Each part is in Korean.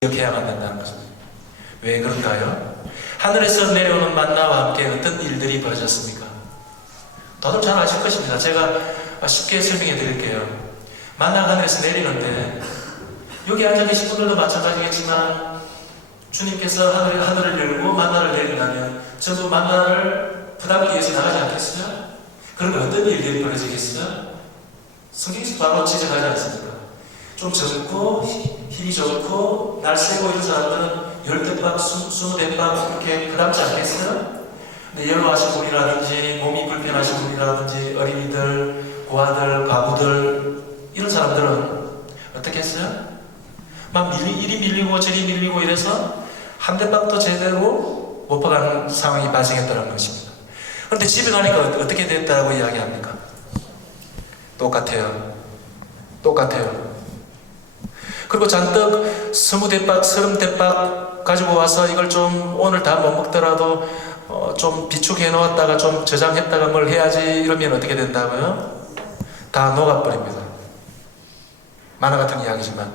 기억해야만 된다는 것입니다. 왜 그런가요? 하늘에서 내려오는 만나와 함께 어떤 일들이 벌어졌습니까? 다들 잘 아실 것입니다. 제가 쉽게 설명해 드릴게요. 만나가 하늘에서 내리는데 여기 앉아 계신 분들도 마찬가지겠지만 주님께서 하늘, 하늘을 열고 만나를 내린다면 전부 만나를 부담기 위해서 나가지 않겠어요? 그러면 어떤 일들이 벌어지겠어요? 성경에서 바로 지적하지 않습니까? 좀 젊고 힘이 좋고 날 세고 이런 사람들은 열대박, 스무대박 이렇게 부담지 않겠어요? 근데 연로하신 분이라든지 몸이 불편하신 분이라든지 어린이들, 고아들, 과부들 이런 사람들은 어떻게 했어요? 막 밀리, 이리 밀리고 저리 밀리고 이래서 한 대박도 제대로 못 퍼가는 상황이 발생했다는 것입니다. 그런데 집에 가니까 어떻게 됐다고 이야기합니까? 똑같아요. 똑같아요. 그리고 잔뜩 스무 대박, 서른 대박 가지고 와서 이걸 좀 오늘 다 못 먹더라도 어, 좀 비축해 놓았다가 좀 저장했다가 뭘 해야지 이러면 어떻게 된다고요? 다 녹아버립니다. 만화 같은 이야기지만.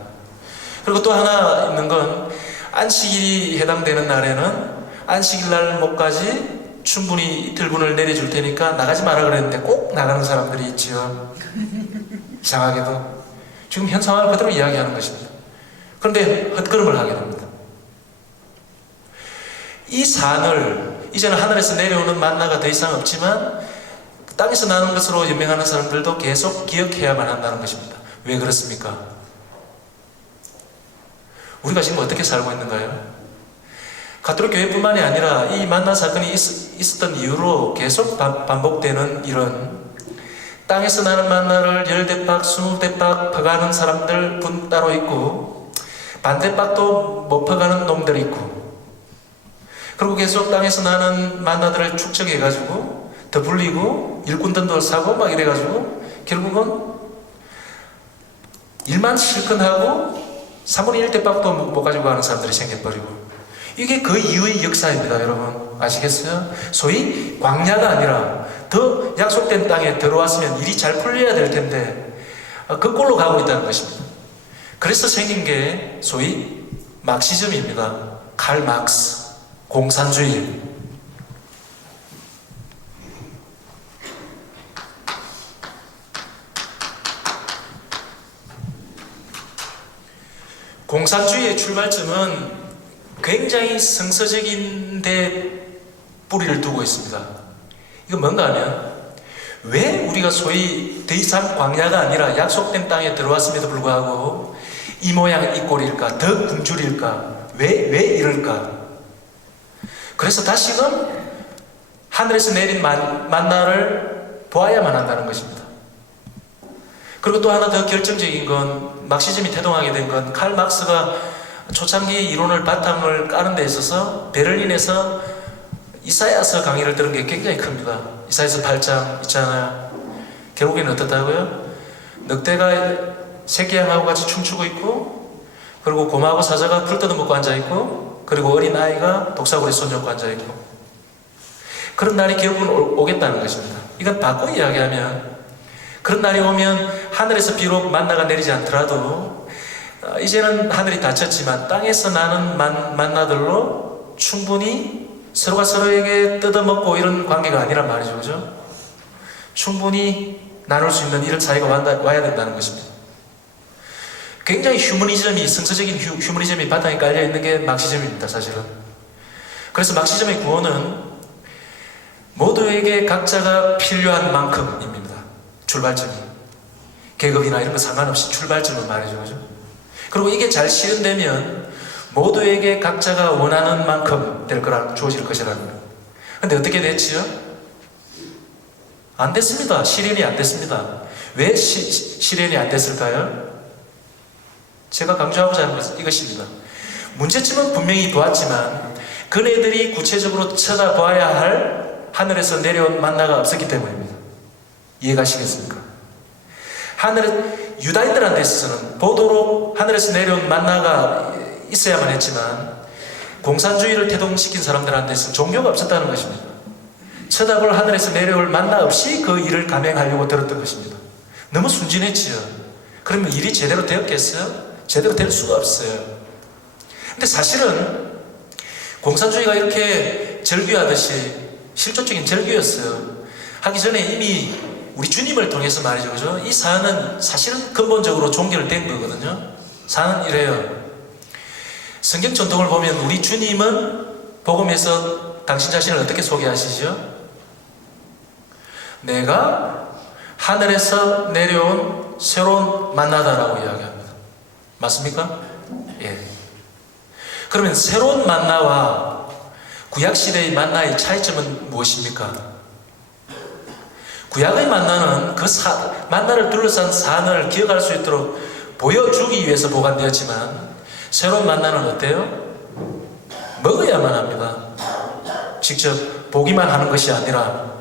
그리고 또 하나 있는 건 안식일이 해당되는 날에는 안식일 날 못까지 충분히 이틀분을 내려줄 테니까 나가지 마라 그랬는데 꼭 나가는 사람들이 있지요. 이상하게도. 지금 현 상황을 그대로 이야기하는 것입니다. 그런데 헛걸음을 하게 됩니다. 이 산을 이제는 하늘에서 내려오는 만나가 더 이상 없지만 땅에서 나는 것으로 유명하는 사람들도 계속 기억해야만 한다는 것입니다. 왜 그렇습니까? 우리가 지금 어떻게 살고 있는가요? 가톨릭 교회뿐만이 아니라 이 만나 사건이 있, 었던 이후로 계속 반복되는 이런 땅에서 나는 만나를 열 대박, 스무 대박 퍼가는 사람들 분 따로 있고 반대박도 못 퍼가는 놈들이 있고. 그리고 계속 땅에서 나는 만나들을 축적해가지고 더 불리고 일꾼들도 사고 막 이래가지고 결국은 일만 실컷 하고 3분의 1 대박도 못 가지고 가는 사람들이 생겨버리고. 이게 그 이후의 역사입니다 여러분. 아시겠어요? 소위 광야가 아니라 더 약속된 땅에 들어왔으면 일이 잘 풀려야 될 텐데 어, 그 꼴로 가고 있다는 것입니다. 그래서 생긴 게 소위 막시즘입니다. 칼 막스 공산주의. 공산주의의 출발점은 굉장히 성서적인 데 뿌리를 두고 있습니다. 이건 뭔가 하면 왜 우리가 소위 더 이상 광야가 아니라 약속된 땅에 들어왔음에도 불구하고 이 모양 이 꼴일까? 더 굶주릴까? 왜, 왜 이럴까? 그래서 다시금 하늘에서 내린 만, 만나를 보아야만 한다는 것입니다. 그리고 또 하나 더 결정적인 건 막시즘이 태동하게 된 건 칼 막스가 초창기 이론을 바탕을 까는 데 있어서 베를린에서 이사야서 강의를 들은 게 굉장히 큽니다. 이사야서 8장 있잖아요. 결국에는 어떻다고요? 늑대가 새끼양하고 같이 춤추고 있고 그리고 곰하고 사자가 풀 뜯어먹고 앉아있고 그리고 어린아이가 독사구리 손 잡고 앉아있고 그런 날이 결국은 오겠다는 것입니다. 이건 바꿔 이야기하면 그런 날이 오면 하늘에서 비록 만나가 내리지 않더라도 어, 이제는 하늘이 닫혔지만 땅에서 나는 만, 만나들로 충분히 서로가 서로에게 뜯어먹고 이런 관계가 아니란 말이죠. 그죠? 충분히 나눌 수 있는 이런 사이가 와야 된다는 것입니다. 굉장히 휴머니즘이, 성서적인 휴, 휴머니즘이 바탕에 깔려 있는 게 막시즘입니다, 사실은. 그래서 막시즘의 구호는 모두에게 각자가 필요한 만큼입니다. 출발점이. 계급이나 이런 거 상관없이 출발점은 말이죠. 그죠? 그리고 이게 잘 실현되면 모두에게 각자가 원하는 만큼 될 거라, 주어질 것이라는. 근데 어떻게 됐지요? 안 됐습니다. 실현이 안 됐습니다. 왜 시, 실현이 안 됐을까요? 제가 강조하고자 하는 것은 이것입니다. 문제점은 분명히 보았지만 그네들이 구체적으로 쳐다봐야 할 하늘에서 내려온 만나가 없었기 때문입니다. 이해가시겠습니까? 하늘 유다인들한테 있어서는 보도록 하늘에서 내려온 만나가 있어야만 했지만 공산주의를 태동시킨 사람들한테서 종교가 없었다는 것입니다. 쳐다볼 하늘에서 내려올 만나 없이 그 일을 감행하려고 들었던 것입니다. 너무 순진했지요. 그러면 일이 제대로 되었겠어요? 제대로 될 수가 없어요. 근데 사실은 공산주의가 이렇게 절규하듯이 실존적인 절규였어요. 하기 전에 이미 우리 주님을 통해서 말이죠. 그죠? 이 사안은 사실은 근본적으로 종결된 거거든요. 사안은 이래요. 성경 전통을 보면 우리 주님은 복음에서 당신 자신을 어떻게 소개하시죠? 내가 하늘에서 내려온 새로운 만나다라고 이야기합니다. 맞습니까? 예. 그러면 새로운 만나와 구약시대의 만나의 차이점은 무엇입니까? 구약의 만나는 그 사, 만나를 둘러싼 사안을 기억할 수 있도록 보여주기 위해서 보관되었지만 새로운 만나는 어때요? 먹어야만 합니다. 직접 보기만 하는 것이 아니라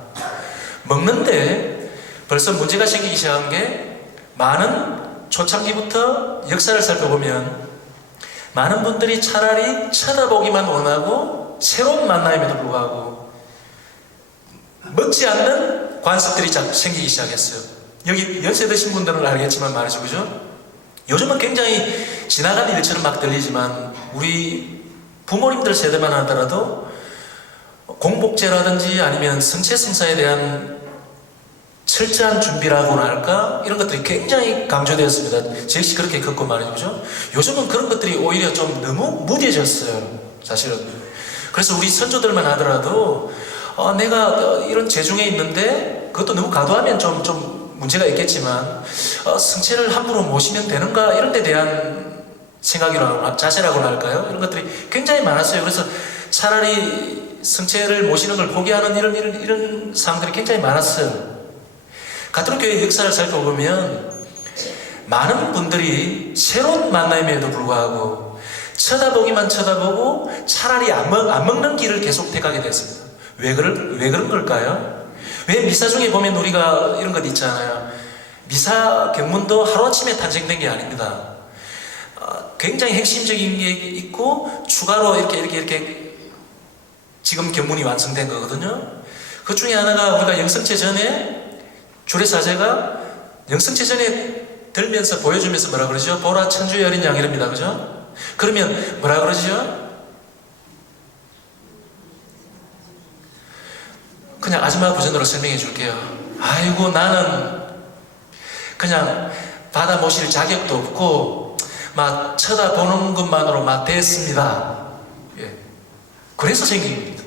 먹는데 벌써 문제가 생기기 시작한 게 많은 초창기부터 역사를 살펴보면 많은 분들이 차라리 쳐다보기만 원하고 새로운 만남에도 불구하고 먹지 않는 관습들이 생기기 시작했어요. 여기 연세 드신 분들은 알겠지만 말이죠, 그죠? 요즘은 굉장히 지나가는 일처럼 막 들리지만 우리 부모님들 세대만 하더라도 공복제라든지 아니면 성체 성사에 대한 철저한 준비라고나 할까? 이런 것들이 굉장히 강조되었습니다. 제 역시 그렇게 겪고 말이죠. 요즘은 그런 것들이 오히려 좀 너무 무뎌졌어요. 사실은. 그래서 우리 선조들만 하더라도 어, 내가 어, 이런 재중에 있는데 그것도 너무 과도하면 좀, 좀 문제가 있겠지만 어, 성체를 함부로 모시면 되는가 이런 데 대한 생각이라고 자세라고나 할까요? 이런 것들이 굉장히 많았어요. 그래서 차라리 성체를 모시는 걸 포기하는 이런 이런 이런 사항들이 굉장히 많았어요. 가톨릭 교회 역사를 살펴보면 많은 분들이 새로운 만남에도 불구하고 쳐다보기만 쳐다보고 차라리 안, 먹, 안 먹는 길을 계속 택하게 됐습니다. 왜, 그럴, 왜 그런 걸까요? 왜 미사 중에 보면 우리가 이런 것 있잖아요. 미사 경문도 하루아침에 탄생된 게 아닙니다. 어, 굉장히 핵심적인 게 있고 추가로 이렇게 이렇게 이렇게 지금 경문이 완성된 거거든요. 그 중에 하나가 우리가 영성체 전에 주례사제가 영성체 전에 들면서 보여주면서 뭐라 그러죠? 보라 천주의 어린 양 이럽니다. 그죠? 그러면 뭐라 그러죠? 그냥 아줌마 버전으로 설명해 줄게요. 아이고 나는 그냥 받아 모실 자격도 없고 막 쳐다보는 것만으로 막 됐습니다. 예. 그래서 생긴 겁니다.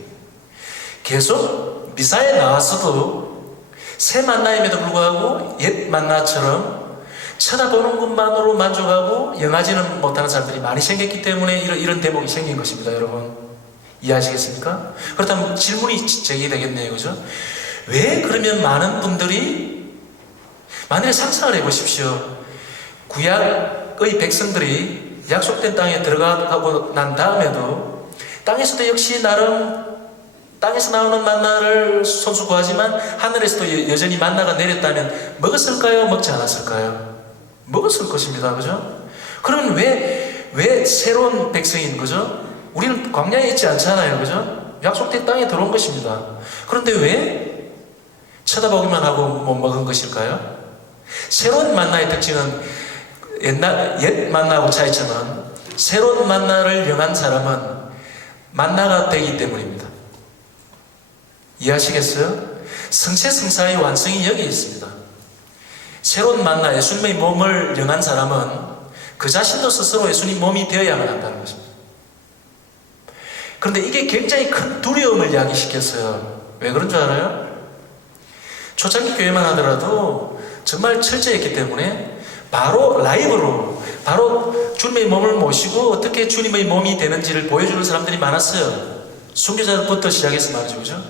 계속 미사에 나와서도 새 만남에도 불구하고 옛 만나처럼 쳐다보는 것만으로 만족하고 영하지는 못하는 사람들이 많이 생겼기 때문에 이런, 이런 대목이 생긴 것입니다, 여러분. 이해하시겠습니까? 그렇다면 질문이 제기되겠네요, 그죠? 왜 그러면 많은 분들이 만일에 상상을 해보십시오. 구약의 백성들이 약속된 땅에 들어가고 난 다음에도 땅에서도 역시 나름 땅에서 나오는 만나를 손수 구하지만 하늘에서도 여전히 만나가 내렸다면 먹었을까요? 먹지 않았을까요? 먹었을 것입니다. 그죠? 그러면 왜, 왜 새로운 백성인 거죠? 우리는 광야에 있지 않잖아요. 그죠? 약속된 땅에 들어온 것입니다. 그런데 왜 쳐다보기만 하고 못 먹은 것일까요? 새로운 만나의 특징은 옛날, 옛 만나하고 차이점은 새로운 만나를 영한 사람은 만나가 되기 때문입니다. 이해하시겠어요? 성체 성사의 완성이 여기 있습니다. 새로운 만나 예수님의 몸을 영한 사람은 그 자신도 스스로 예수님 몸이 되어야만 한다는 것입니다. 그런데 이게 굉장히 큰 두려움을 야기시켰어요. 왜 그런 줄 알아요? 초창기 교회만 하더라도 정말 철저했기 때문에 바로 라이브로 바로 주님의 몸을 모시고 어떻게 주님의 몸이 되는지를 보여주는 사람들이 많았어요. 순교자부터 시작해서 말이죠. 그죠?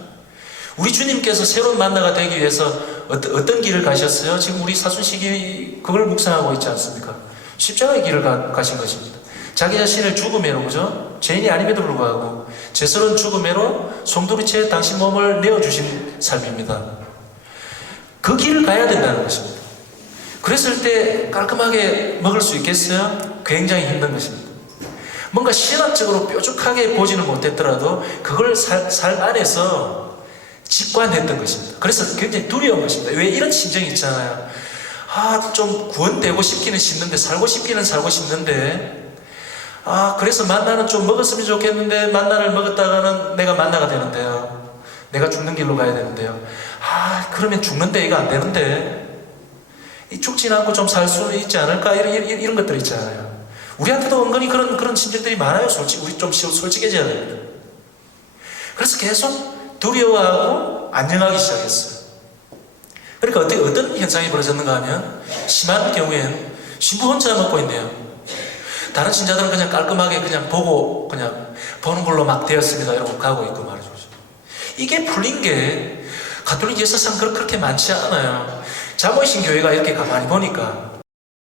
우리 주님께서 새로운 만나가 되기 위해서 어떤, 어떤 길을 가셨어요? 지금 우리 사순식이 그걸 묵상하고 있지 않습니까? 십자가의 길을 가, 가신 것입니다. 자기 자신을 죽음으로 그죠? 죄인이 아님에도 불구하고 죄스러운 죽음으로 송두리째 당신 몸을 내어주신 삶입니다. 그 길을 가야 된다는 것입니다. 그랬을 때 깔끔하게 먹을 수 있겠어요? 굉장히 힘든 것입니다. 뭔가 신학적으로 뾰족하게 보지는 못했더라도 그걸 살, 살 안에서 직관했던 것입니다. 그래서 굉장히 두려운 것입니다. 왜 이런 심정이 있잖아요. 아, 좀 구원되고 싶기는 싶는데, 살고 싶기는 살고 싶는데, 아, 그래서 만나는 좀 먹었으면 좋겠는데 만나를 먹었다가는 내가 만나가 되는데요. 내가 죽는 길로 가야 되는데요. 아, 그러면 죽는데 이거 안 되는데. 이 죽진 않고 좀 살 수 있지 않을까? 이런, 이런, 이런 것들 있잖아요. 우리한테도 은근히 그런, 그런 심정들이 많아요. 솔직히, 우리 좀 시- 솔직해져야 됩니다. 그래서 계속 두려워하고 안녕하기 시작했어요. 그러니까 어떻게, 어떤 현상이 벌어졌는가 하면, 심한 경우에는 신부 혼자 먹고 있네요. 다른 신자들은 그냥 깔끔하게 그냥 보고, 그냥 보는 걸로 막 되었습니다. 이러고 가고 있고 말이죠. 이게 풀린 게 가톨릭 예사상 그렇게 많지 않아요. 자모이신 교회가 이렇게 가만히 보니까